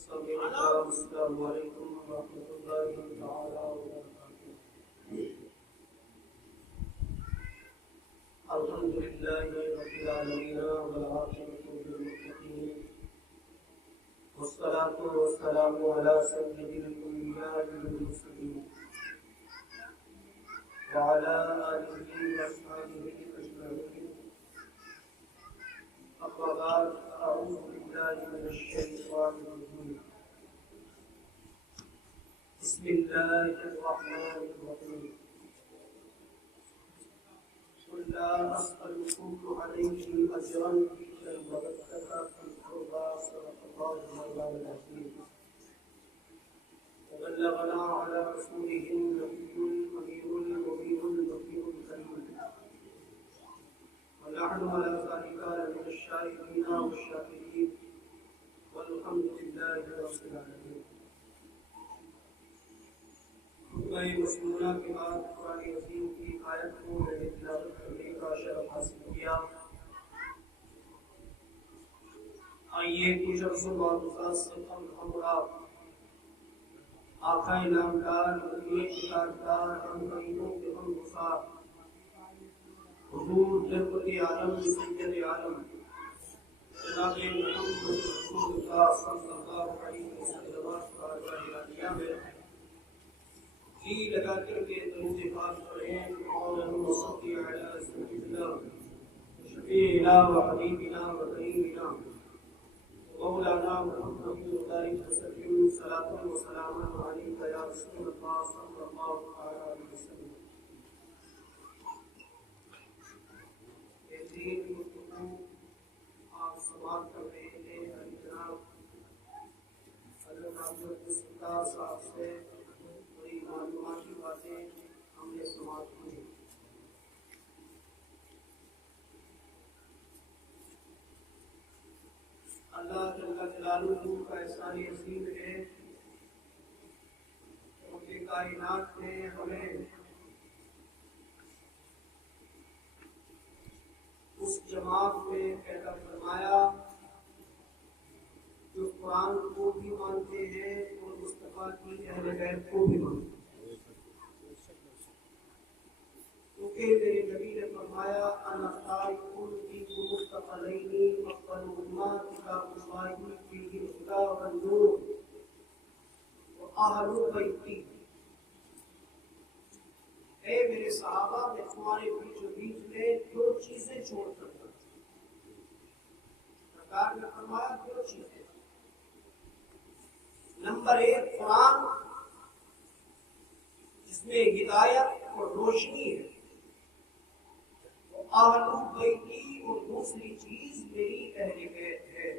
السلام علیکم ورحمۃ اللہ تعالی وبرکاتہ۔ الحمد للہ رب العالمین والعاقبۃ للمتقین والصلاۃ والسلام علی سید الانبیاء والمرسلین وعلی آلہ واصحابہ اجمعین۔ اما بعد، اعوذ باللہ من الشیطان الرجیم، بسم اللہ الرحمن الرحیم۔ قل لا أسألكم عليه أجرا إلا المودة في القربى، صدق الله مولانا العظيم، وبلغنا على رسوله النبي الأمين المبين البصير الكريم، ونحن على ذلك لمن الشاهدين والشاكرين، والحمد لله رب العالمين۔ خطبہ مسلمہ کے بعد قرآن عظیم کی آیت کو میں نے تلاوت کرنے کا شرف حاصل کیا۔ آئیے کچھ عرض و معروضات سے ہمراہ آقا نامدار، مدینے کے تاجدار، ہم غریبوں کے ہم گسار، حضور رحمت عالم سید عالم جناب محمد رسول اللہ صلی اللہ علیہ وسلم میں جی لگا کر کے درود پاک پڑھیں، اللہم صلی علی سیدنا شفیعنا و حبیبنا و کریمنا مولانا محمد الطاہر وسلم، صلاۃ و سلام علیک یا رسول اللہ صلی اللہ علیہ وسلم۔ بہترین گفتگو آپ سماعت کر رہے ہیں جناب حضرت محمد مصطفیٰ صاحب سے معلوماتی باتیں ہم نے سماعت کی۔ اللہ جل جلالہ کا احسان عظیم ہے کہ کائنات نے ہمیں اس جماعت میں پیدا فرمایا جو قرآن کو بھی مانتے ہیں اور مصطفیٰ کی اہل بیت کو بھی مانتے ہیں، کیونکہ میرے نبی نے فرمایا انا خالق فیکم مستقلین افضلہما کتاب اللہ فیہ الہدی والنور واہل بیتی۔ اے میرے صحابہ، میں تمہارے بیچ و بیچ میں دو چیزیں چھوڑ کر سرکار نے فرمایا دو چیزیں، نمبر ایک قرآن جس میں ہدایت اور روشنی ہے، اہل بیتی، اور دوسری چیز میری اہل بیت ہے۔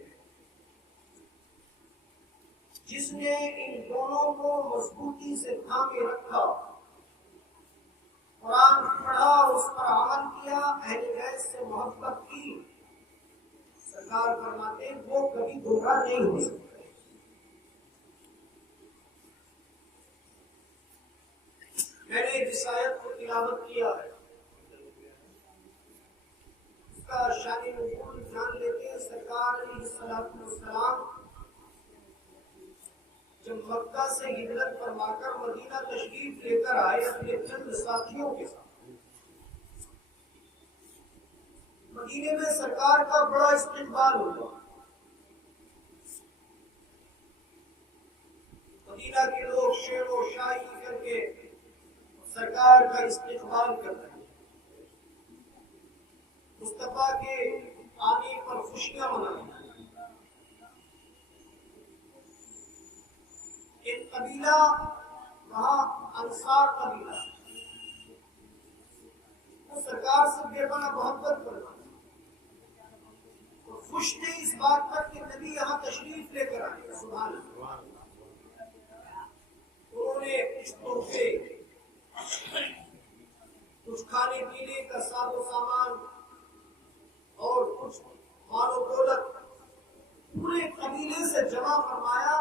جس نے ان دونوں کو مضبوطی سے تھامے رکھا، قرآن پڑھا، اس پر عمل کیا، اہل بیت سے محبت کی، سرکار فرماتے ہیں وہ کبھی گمراہ نہیں ہو سکتا۔ میں نے جس آیت کو تلاوت کیا ہے اس کا شان نزول جان لیتے ہیں۔ سرکار علیہ السلام جب مکہ سے ہجرت فرما کر مدینہ تشریف لے کر آئے اپنے چند ساتھیوں کے ساتھ، مدینے میں سرکار کا بڑا استقبال ہوا۔ مدینہ کے لوگ شعر و شاعری کر کے سرکار کا استقبال کر رہے ہیں، مصطفیٰ کے آنے پر خوشیاں منا رہے ہیں۔ ایک قبیلہ وہاں انصار قبیلہ، وہ سرکار سے بے پناہ محبت کرنا اور خوش تھے اس بات پر کہ نبی یہاں تشریف لے کر آئے۔ سبحان اللہ۔ انہوں نے کچھ تحفے، کچھ کھانے پینے کا ساز و سامان اور کچھ مال و دولت پورے قبیلے سے جمع فرمایا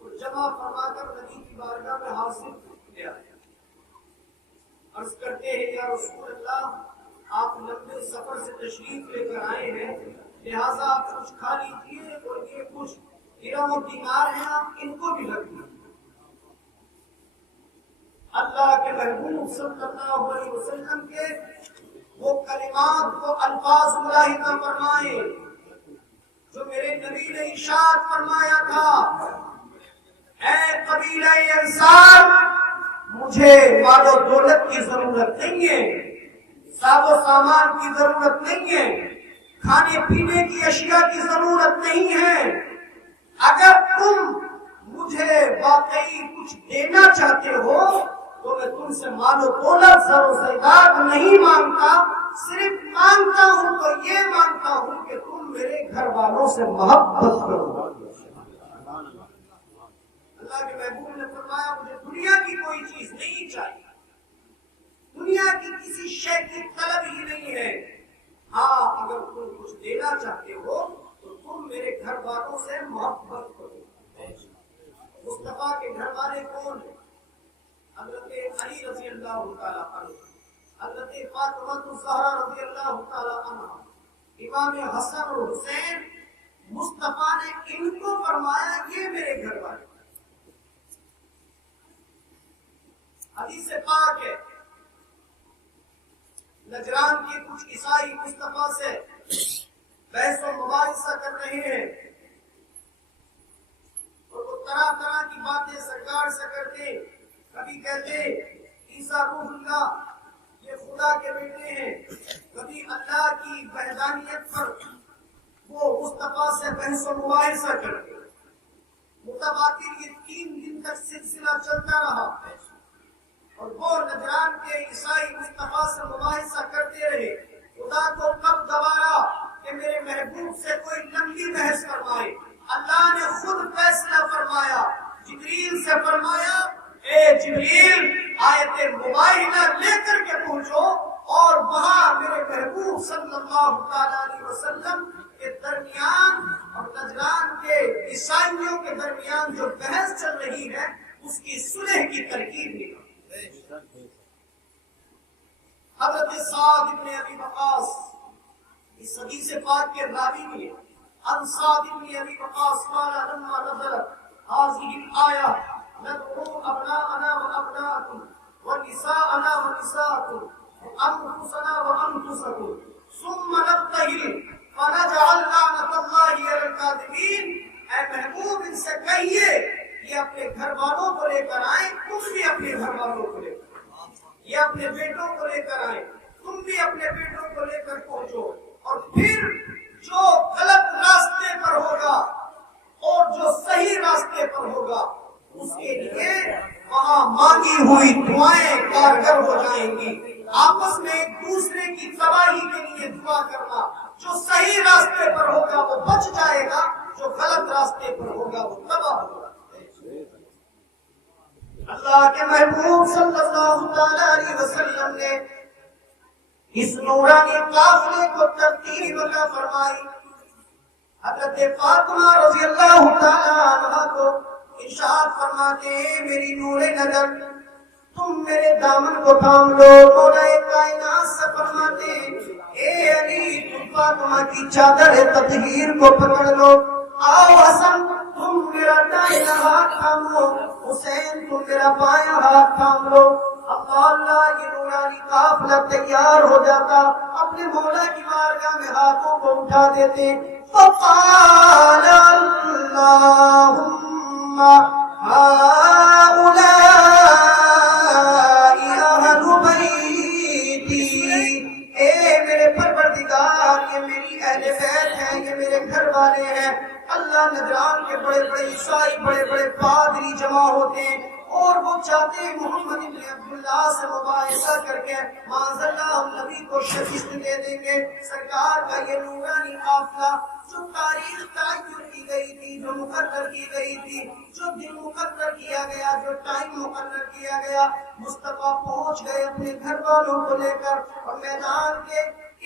اور جمع فرما کر نبی کی بارگاہ میں حاضر کیا۔ عرض کرتے ہیں یا رسول اللہ، آپ لمبے سفر سے تشریف لے کر آئے ہیں، لہٰذا آپ کچھ کھا لیجیے اور یہ کچھ گرم و بیمار ہیں آپ ان کو بھی رکھنا۔ اللہ کے محبوب صلی اللہ علیہ وسلم کے وہ کلمات کو الفاظ ملاحظہ فرمائے جو میرے نبی نے ارشاد فرمایا تھا، اے قبیلہ انصار، مجھے مال و دولت کی ضرورت نہیں ہے، ساز و سامان کی ضرورت نہیں ہے، کھانے پینے کی اشیاء کی ضرورت نہیں ہے، اگر تم مجھے واقعی کچھ دینا چاہتے ہو تو میں تم سے مال و دولت زر و زیداد نہیں مانگتا، صرف مانگتا ہوں تو یہ مانگتا ہوں کہ تم میرے گھر والوں سے محبت کرو۔ اللہ کے محبوب نے فرمایا مجھے دنیا کی کوئی چیز نہیں چاہیے، دنیا کی کسی شے کی طلب ہی نہیں ہے، ہاں اگر تم کچھ دینا چاہتے ہو تو تم میرے گھر والوں سے محبت کرو۔ مصطفیٰ کے گھر والے کون ہیں؟ حضرت علی رضی اللہ تعالیٰ عنہ، حضرت فاطمہ الزہرا رضی اللہ تعالیٰ عنہ، امام حسن اور حسین، مصطفیٰ نے ان کو فرمایا یہ میرے گھر والے۔ حدیث پاک ہے، نجران کے کچھ عیسائی مصطفیٰ سے بحث و مباحثہ کر رہے ہیں اور وہ طرح طرح کی باتیں سرکار سے کرتے، کبھی کہتے عیسیٰ روح اللہ، یہ خدا کے بیٹے ہیں، کبھی اللہ کی وحدانیت پر وہ مصطفیٰ سے بحث و مباحثہ کرتے۔ متواتر یہ 3 دن تک سلسلہ چلتا رہا اور وہ نجران کے عیسائی مصطفیٰ سے مباحثہ کرتے رہے۔ خدا کو کب گوارا کہ میرے محبوب سے کوئی لمبی بحث فرمائے، اللہ نے خود فیصلہ فرمایا، جبریل سے فرمایا اے جبریل آیت مباحثہ لے کر کے پہنچو اور وہاں میرے محبوب صلی اللہ علیہ وسلم کے درمیان اور نجران کے عیسائیوں کے درمیان جو بحث چل رہی ہے اس کی صلح کی ترکیب نکالی۔ حضرت سعد بن ابی وقاص اس حدیث پاک کے راوی بھی ہیں۔ عن سعد بن ابی وقاص قال لما نزلت هذه الآية ندعو أبناءنا وأبناءكم ونساءنا ونساءكم وأنفسنا وأنفسكم ثم نبتهل فنجعل لعنة الله على الكاذبين۔ اے محبوب ان سے کہیے یہ اپنے گھر والوں کو لے کر آئیں، تم بھی اپنے گھر والوں کو لے کر، یہ اپنے بیٹوں کو لے کر آئیں، تم بھی اپنے بیٹوں کو لے کر پہنچو، اور پھر جو غلط راستے پر ہوگا اور جو صحیح راستے پر ہوگا اس کے لیے وہاں مانگی ہوئی دعائیں کارگر ہو جائیں گی۔ آپس میں ایک دوسرے کی تباہی کے لیے دعا کرنا، جو صحیح راستے پر ہوگا وہ بچ جائے گا، جو غلط راستے پر ہوگا وہ تباہ ہوگا۔ اللہ کے محبوب صلی اللہ علیہ وسلم نے اس نورانی قافلے کو ترتیب عطا فرمائی۔ حضرت فاطمہ رضی اللہ تعالی عنہ کو ارشاد فرماتے ہیں میری نور نظر تم میرے دامن کو تھام لو۔ مولا کائنات سے فرماتے ہیں اے علی تم فاطمہ کی چادر تطہیر کو پکڑ لو۔ آؤ حسن تم میرا دائیں ہاتھ تھام لو، حسین تم میرا بائیں ہاتھ تھام لو۔ اللہ یہ نورانی قافلہ تیار ہو جاتا، اپنے مولا کی بارگاہ میں ہاتھوں کو اٹھا دیتے۔ فقال اللہم هؤلاء اہل بیتی، اے میرے پروردگار یہ میری اہل بیت ہیں، یہ میرے گھر والے ہیں۔ اللہ نجران کے بڑے بڑے عیسائی بڑے بڑے پادری جمع ہوتے ہیں اور وہ چاہتے ہیں محمد بن عبداللہ سے مباحثہ کر کے معاذ اللہ ہم نبی کو شکست دے دیں گے۔ سرکار کا یہ نورانی قافلہ جو تاریخ تعین کی گئی تھی، جو مقرر کی گئی تھی، جو دن مقرر کیا گیا، جو ٹائم مقرر کیا گیا، مصطفیٰ پہنچ گئے اپنے گھر والوں کو لے کر اور میدان کے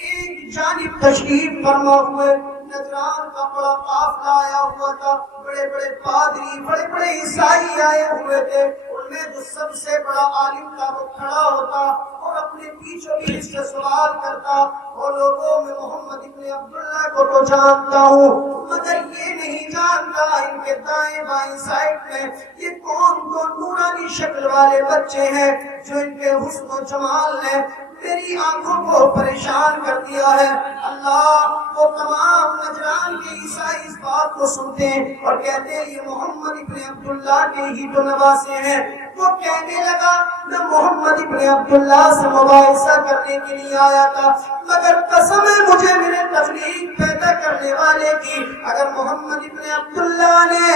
ایک جانب تشریف فرما ہوئے۔ نجران کا بڑا قافلہ آیا ہوا تھا، بڑے بڑے پادری بڑے بڑے عیسائی آئے ہوئے تھے، ان میں جو سب سے بڑا عالم تھا وہ کھڑا ہوتا اور اپنے پیچھوں پیچھ سے سوال کرتا، اور لوگوں میں محمد ابن عبداللہ کو تو جانتا ہوں مگر یہ نہیں جانتا کہا ان کے دائیں بائیں سائڈ میں یہ کون نورانی شکل والے بچے ہیں جو ان کے حسن و جمال نے میری آنکھوں کو پریشان کر دیا ہے. اللہ وہ تمام نجران کے عیسائی اس بات کو سنتے ہیں اور کہتے ہیں یہ محمد ابن عبداللہ کے ہی تو نواسے ہیں. وہ کہنے لگا میں محمد ابن عبداللہ سے مباحثہ کرنے کے لیے آیا تھا مگر قسم ہے مجھے میرے تخلیق پیدا کرنے والے کی اگر محمد ابن عبداللہ نے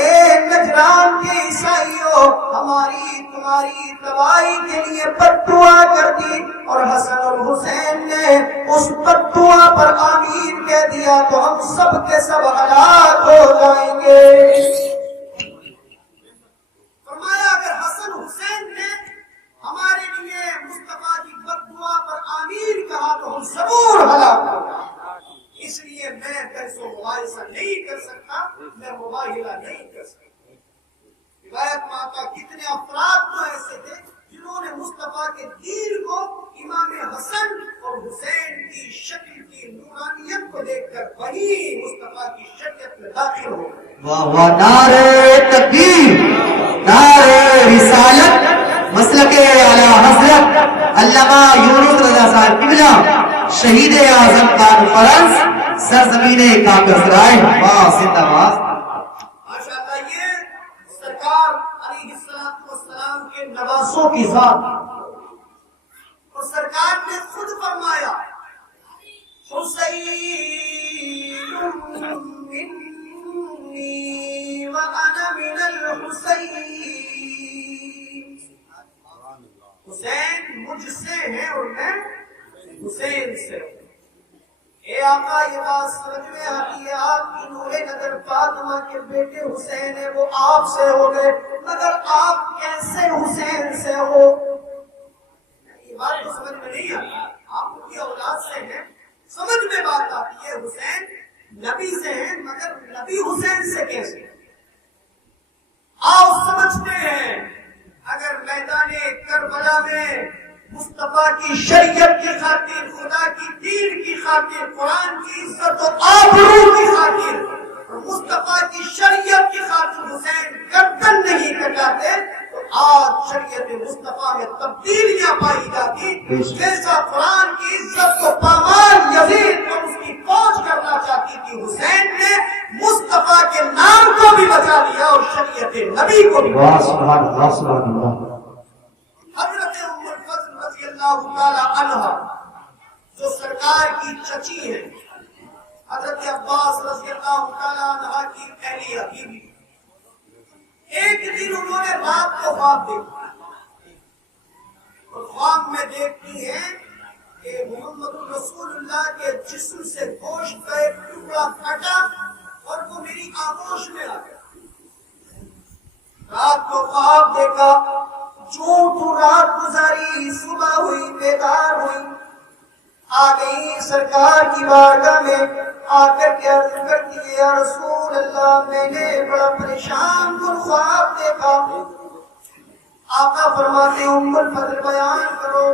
اے نجران کے عیسائیوں ہماری تمہاری تباہی کے لیے بددعا کر دی اور حسن اور حسین نے اس بددعا پر آمین کہہ دیا تو ہم سب کے سب ہلاک ہو جائیں گے. فرمایا اگر حسن حسین نے ہمارے لیے مصطفیٰ کی بددعا پر آمین کہا تو ہم ضرور ہلاک ہو جائیں. اس لیے میں کیسے مباحثہ نہیں کر سکتا, میں مباہلہ نہیں کر سکتا. روایت میں آتا کتنے افراد تو ایسے تھے جنہوں نے مصطفیٰ کے دین کو امام حسن اور حسین کی شکل کی نورانیت کو دیکھ کر وہی مصطفیٰ کی شریعت میں داخل ہو گئے. واہ واہ, نعرہ تکبیر, نعرہ رسالت, مسلک اعلی حضرت علامہ یونس رضا صاحب قبلہ شہید اعظم کانفرنس سرزمین کاکڑسرائے. واہ زندہ باد. ماشاءاللہ یہ سرکار علیہ السلام کے نواسوں کی ذات اور سرکار نے خود فرمایا حسین منی وانا من الحسین, حسین مجھ سے ہے اور میں حسین سے. اے آقا یہ بات سمجھ میں آتی ہے آپ کی نور نظر فاطمہ کے بیٹے حسین ہے وہ آپ سے ہو گئے مگر آپ کیسے حسین سے ہو؟ یہ بات تو سمجھ میں نہیں آتی. آپ ان کی اولاد سے ہیں سمجھ میں بات آتی ہے حسین نبی سے ہیں مگر نبی حسین سے کیسے؟ آپ سمجھتے ہیں اگر میدان کربلا میں مصطفیٰ کی شریعت کی خاطر خدا کی دین کی خاطر قرآن کی عزت و آبرو کی خاطر مصطفیٰ کی شریعت کی خاطر حسین گردن نہیں کٹاتے تو آج شریعت مصطفیٰ میں تبدیلیاں پائی جاتی. جیسا قرآن کی عزت کو پامال یزید اور اس کی فوج کرنا چاہتی تھی حسین نے مصطفیٰ کے نام کو بھی بچا لیا اور شریعت نبی کو بھی. سبحان اللہ, سبحان اللہ. حضرت ام الفضل رضی اللہ تعالی عنہا جو سرکار کی چچی ہے, حضرت عباس رضی اللہ تعالی عنہ کی اہلیہ بیوی, ایک دن انہوں نے رات کو خواب دیکھا اور خواب میں دیکھتی ہیں کہ محمد رسول اللہ کے جسم سے گوشت کا ایک ٹکڑا کٹا اور وہ میری آغوش میں آ گیا. رات کو خواب دیکھا, تو رات گزاری صبح ہوئی بیدار ہوئی آ گئی سرکار کی بارگاہ میں آ کر کے عرض کرتی ہے یا رسول اللہ میں نے بڑا پریشان کن خواب دیکھا. آقا فرماتے ام الفضل بیان کرو.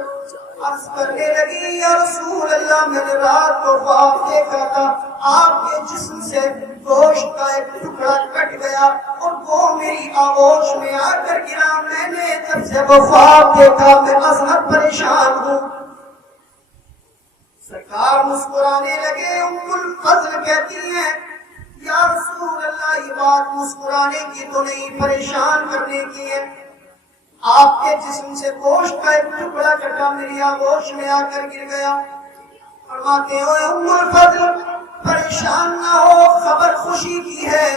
عرض کرنے لگی یا رسول اللہ میں نے رات کو خواب دیکھا تھا آپ کے جسم سے گوشت کا ایک ٹکڑا کٹ گیا اور وہ میری آغوش میں آ کر گرا. میں نے جب سے وہ خواب دیکھا میں ازحد پریشان ہوں. سرکار مسکرانے لگے. ام الفضل کہتی ہیں یا رسول اللہ یہ بات مسکرانے کی تو نہیں پریشان کرنے کی ہے. آپ کے جسم سے گوشت کا ایک ٹکڑا کٹا میری آغوش میں آ کر گر گیا. فرماتے ہو ام الفضل پریشان نہ ہو, خبر خوشی کی ہے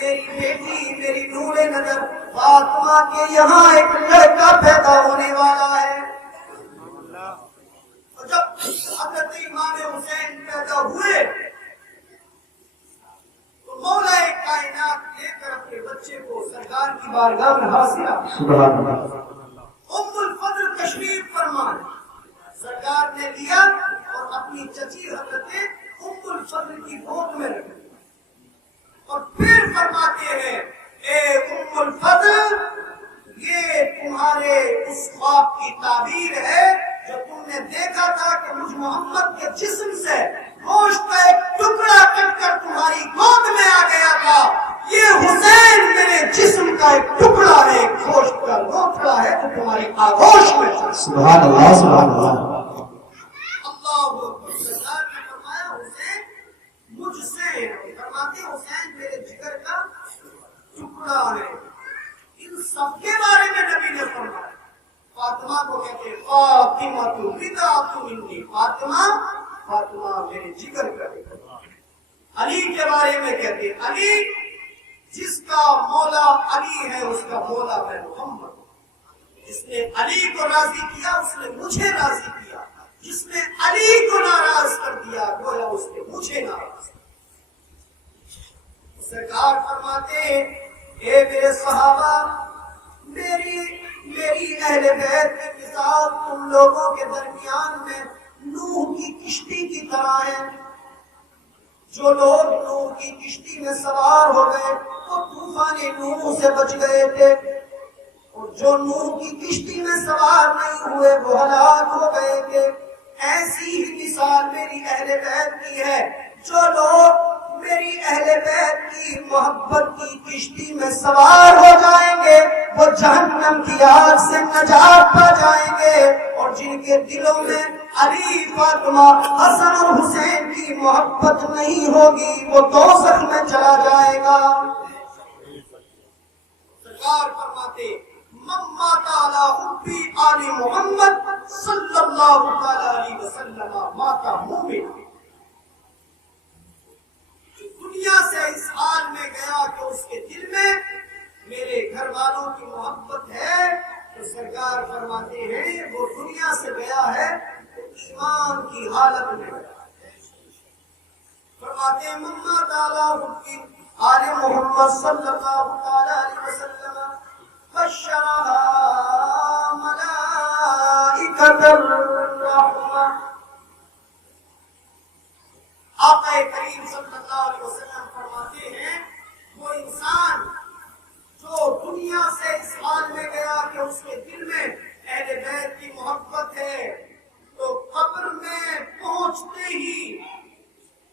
میری بیٹی میری نور نظر فاطمہ کے یہاں ایک لڑکا پیدا ہونے والا ہے. اور جب حضرت امام حسین پیدا ہوئے تو مولا کائنات لے کر اپنے بچے کو سرکار کی بارگاہ میں حاضر. سبحان اللہ. ام الفضل تشریف فرمان سرکار نے لیا اور اپنی چچی حضرت ام الفضل کی گود میں رکھ اور پھر فرماتے ہیں اے ام الفضل یہ تمہارے اس خواب کی تعبیر ہے جو تم نے دیکھا تھا کہ مجھ محمد کے جسم سے گوشت کا ایک ٹکڑا کٹ کر تمہاری گود میں آ گیا تھا. کا ایک ٹکڑا ہے، ایک گوشت کا لوتھڑا ہے جو تمہاری آغوش میں چل۔ سبحان اللہ سبحان اللہ۔ اللہ سرکار نے فرمایا حسین مجھ سے، فرماتے حسین میرے جگر کا ٹکڑا ہے۔ ان سب کے بارے میں نبی نے فرمایا۔ فاطمہ کو کہتے ہیں فاطمہ تو بضعۃ منی، فاطمہ میرے جگر کا ٹکڑا۔ علی کے بارے میں کہتے ہیں علی جس کا مولا علی ہے اس کا مولا میں محمد۔ جس نے علی کو راضی کیا اس نے مجھے راضی کیا، جس نے علی کو ناراض کر دیا گویا اس نے مجھے ناراض کیا۔ سرکار فرماتے ہیں اے میرے صحابہ، میری اہل بیت کی مثال تم لوگوں کے درمیان میں نوح کی کشتی کی طرح ہے۔ جو لوگ نوح کی کشتی میں سوار ہو گئے وہ طوفان نوح سے بچ گئے تھے، اور جو نوح کی کشتی میں سوار نہیں ہوئے وہ ہلاک ہو گئے تھے۔ ایسی ہی مثال میری اہل بیت کی ہے۔ جو لوگ میری اہل بیت کی محبت کی کشتی میں سوار ہو جائیں گے وہ جہنم کی آگ سے نجات پا جائیں گے، اور جن کے دلوں میں علی، فاطمہ، حسن اور حسین کی محبت نہیں ہوگی وہ دوزخ میں چلا جائے گا۔ سرکار فرماتے من مات علی حب آل محمد صلی اللہ علیہ وسلم مات مومن۔ دنیا سے اس حال میں گیا کہ اس کے دل میں میرے گھر والوں کی محبت ہے، تو سرکار فرماتے ہیں وہ دنیا سے گیا ہے ایمان کی حالت میں گیا۔ فرماتے ہیں مما تعالی حب آل محمد صلی اللہ علیہ وسلم بشرها ملائکۃ الرحمہ۔ آقا کریم صلی اللہ علیہ وسلم فرماتے ہیں وہ انسان جو دنیا سے اس حال میں گیا کہ اس کے دل میں اہل بیت کی محبت ہے، تو قبر میں پہنچتے ہی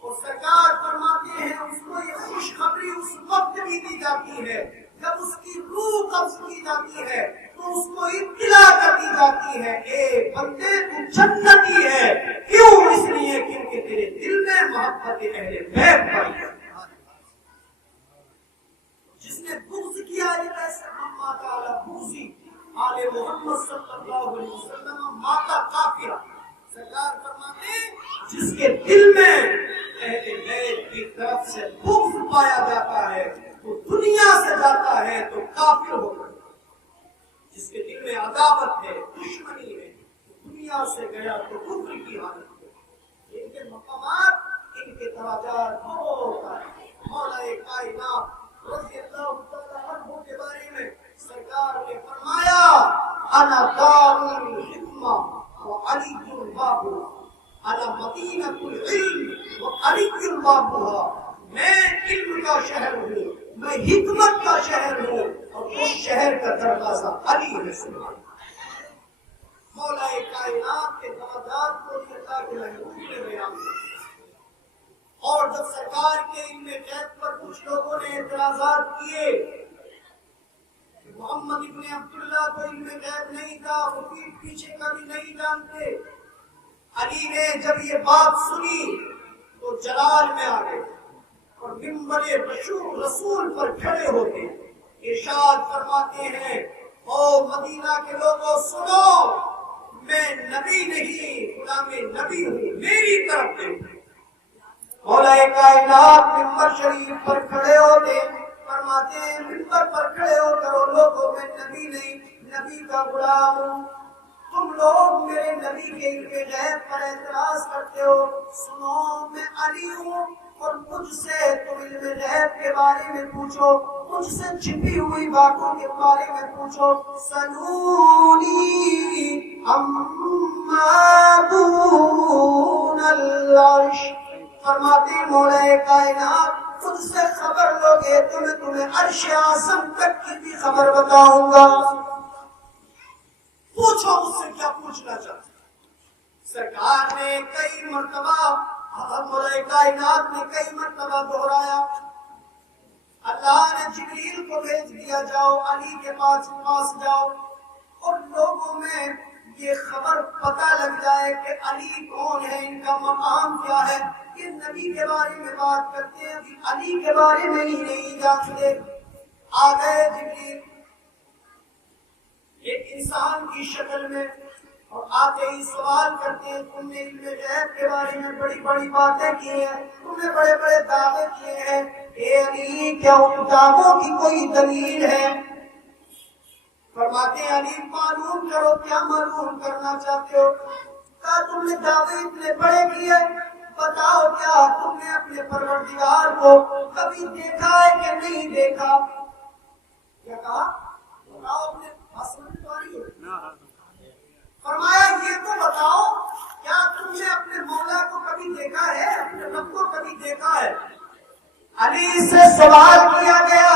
اور سرکار فرماتے ہیں اس کو یہ خوشخبری اس وقت بھی دی جاتی ہے جب اس کی روح قبض کی جاتی ہے، تو اس کو اطلاع کر دی جاتی ہے اے بندے تو جنتی ہے۔ کیوں؟ اس لیے کیونکہ تیرے دل میں محبت اہل بیت پائی ہے۔ جس نے بغض کیا یہ ایسے ماتا علی بغضی آل محمد صلی اللہ علیہ وسلم ماتا کافرہ۔ سرکار فرماتے ہیں جس کے دل میں اہل بیت کی طرف سے بغض پایا جاتا ہے وہ دنیا سے جاتا ہے تو کافر ہو کر، جس کے دل میں عداوت ہے، دشمنی ہے، دنیا سے گیا تو کفر کی حالت ہے۔ ان کے مقامات، ان کے درجات بہت ہیں۔ مولا کائنات رضی اللہ تعالیٰ عنہ کے بارے میں سرکار نے فرمایا انا دار الحکمہ وعلی بابها، انا مدینۃ العلم وعلی بابها۔ میں علم کا شہر ہوں، میں حکمت کا شہر ہوں، اور اس شہر کا دروازہ علی ہے۔ مولا کائنات کے درجات کو اللہ کے محبوب نے بیان کیا۔ اور جب سرکار کے علم غیب پر کچھ لوگوں نے اعتراضات کیے، محمد ابن عبداللہ کو علم غیب نہیں تھا، وہ پیٹھ پیچھے کا بھی نہیں جانتے، علی نے جب یہ بات سنی تو جلال میں آ گئے اور منبر رسول پر کھڑے ہوتے ارشاد فرماتے ہیں او مدینہ کے لوگوں سنو، میں نبی نہیں غلام نبی ہوں، میری طرف دیکھو۔ مولا کائنات منبر شریف پر کھڑے ہوتے فرماتے ہیں منبر پر کھڑے ہو کرو لوگوں میں نبی نہیں نبی کا غلام ہوں، تم لوگ میرے نبی کے علم غیب پر اعتراض کرتے ہو، سنو میں علی ہوں اور مجھ سے تم علم غیب کے بارے میں پوچھو، مجھ سے چھپی ہوئی باتوں کے بارے میں پوچھو۔ سلونی عما دون العرش، فرماتے مولا کائنات خود سے خبر لوگے تو میں تمہیں عرش اعظم تک کی بھی خبر بتاؤں گا، پوچھو مجھ سے کیا پوچھنا چاہتے۔ سرکار نے کئی مرتبہ مولا کائنات نے کئی مرتبہ دہرایا، اللہ نے جبریل کو بھیج دیا، جاؤ علی کے پاس جاؤ اور لوگوں میں یہ خبر پتہ لگ جائے کہ علی کون ہے، ان کا مقام کیا ہے۔ یہ نبی کے بارے میں بات کرتے ہیں، ابھی علی کے بارے میں ہی نہیں جانتے۔ آ گئے جبریل ایک انسان کی شکل میں، اور آتے ہی سوال کرتے ہیں تم نے علم غیب کے بارے میں بڑی بڑی باتیں کی ہیں، تم نے بڑے بڑے دعوے کیے ہیں، اے علی کیا ان دعووں کی کوئی دلیل ہے؟ فرماتے ہیں علی معلوم کرو، کیا معلوم کرنا چاہتے ہو؟ کہا تم نے دعوے اتنے بڑے کیے، بتاؤ کیا تم نے اپنے پروردگار کو کبھی دیکھا ہے کہ نہیں دیکھا؟ کیا کہا؟ بتاؤ اپنے فرمایا یہ تو بتاؤ کیا تم نے اپنے مولا کو کبھی دیکھا ہے، اپنے رب کو کبھی دیکھا ہے؟ علی سے سوال کیا گیا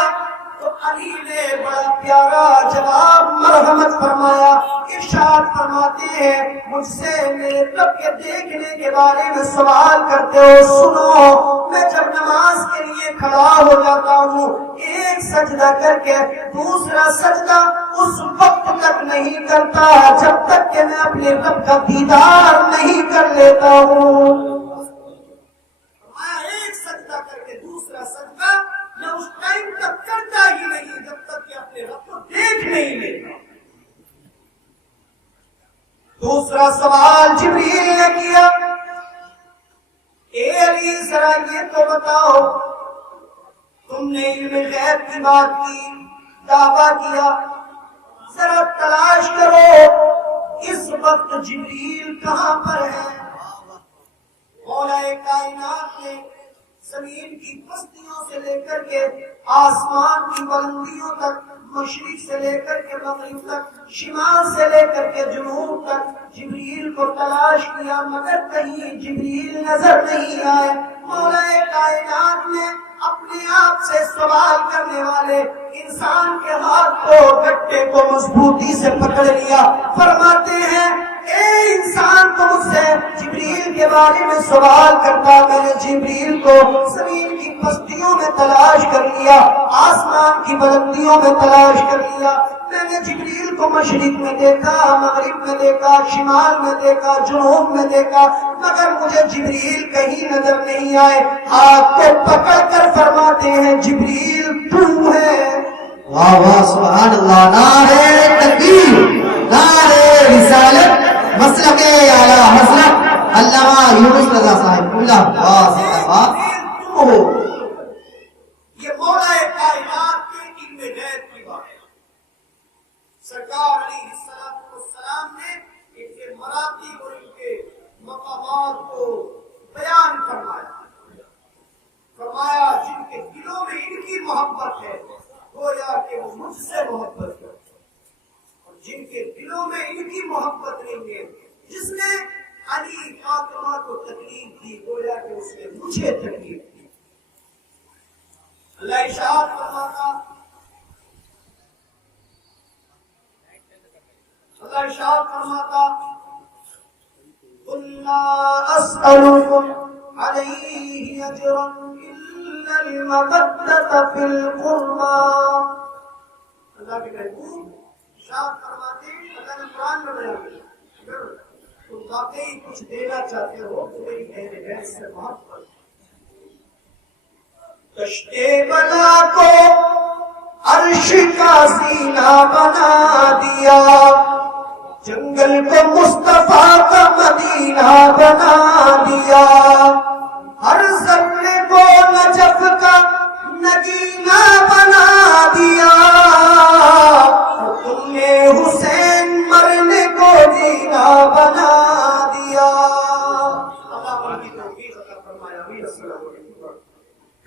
تو علی نے بڑا پیارا جواب مرحمت فرمایا، ارشاد فرماتے ہیں مجھ سے میرے رب کے دیکھنے کے بارے میں سوال کرتے ہو، سنو میں جب نماز کے لیے کھڑا ہو جاتا ہوں ایک سجدہ کر کے دوسرا سجدہ اس وقت تک نہیں کرتا جب تک کہ میں اپنے رب کا دیدار نہیں کر لیتا ہوں۔ ایک سجدہ کر کے دوسرا سجدہ میں اس ٹائم تک کرتا ہی نہیں جب تک کہ اپنے رب کو دیکھ نہیں لیتا۔ دوسرا سوال جبریل نے کیا، اے علی ذرا یہ تو بتاؤ تم نے علم غیب کی بات کی، دعویٰ کیا، ذرا تلاش کرو اس وقت جبریل کہاں پر ہے؟ مولا کائنات نے زمین کی پستیوں سے لے کر کے آسمان کی بلندیوں تک، مشرق سے لے کر کے مغرب تک، شمال سے لے کر کے جنوب تک جبریل کو تلاش کیا مگر کہیں جبریل نظر نہیں آئے۔ مولا کائنات نے اپنے آپ سے سوال کرنے والے انسان کے ہاتھ کو، گٹے کو مضبوطی سے پکڑ لیا، فرماتے ہیں اے انسان تو مجھ سے جبریل کے بارے میں سوال کرتا، میں نے جبریل کو زمین کی پستیوں میں تلاش کر لیا، آسمان کی بلندیوں میں تلاش کر لیا، میں نے جبریل کو مشرق میں دیکھا، مغرب میں دیکھا، شمال میں دیکھا، جنوب میں دیکھا، مگر مجھے جبریل کہیں نظر نہیں آئے۔ ہاتھ کو پکڑ کر فرماتے ہیں جبریل تو ہے۔ واہ واہ سبحان اللہ، نعرہ تکبیر، نعرہ رسالت، مسلک اعلیٰ حضرت علامہ یونس رضا صاحب اللہ واہ۔ یہ مولا کائنات کے علم غیب کی بات ہے۔ سرکار علیہ السلام نے ان کے مراتب اور ان کے مقامات کو بیان فرمایا جن کے دلوں میں ان کی محبت ہے گویا کہ وہ مجھ سے محبت کرتے ہیں، اور جن کے دلوں میں ان کی محبت نہیں ہے، جس نے علی فاطمہ کو تکلیف دی گویا کہ اس نے مجھے تکلیف دی۔ اللہ ارشاد فرماتا، قُلْ لَا أَسْأَلُكُمْ عَلَيْهِ أَجْرًا إِلَّا الْمَوَدَّةَ فِي الْقُرْبَىٰ۔ اللہ کے محبوب ارشاد فرماتے ہیں، اللہ نے قرآن میں بیان کیا، اگر تم واقعی کچھ دینا چاہتے ہو تو میری اہل بیت سے محبت۔ کشتے بنا کو عرش کا زینہ بنا دیا، جنگل کو مصطفیٰ کا مدینہ بنا دیا، ہر ذرے کو نجف کا نگینہ بنا دیا، تم نے حسین مرنے کو جینا بنا دیا۔ اللہ کی توفیق عطا فرمائے۔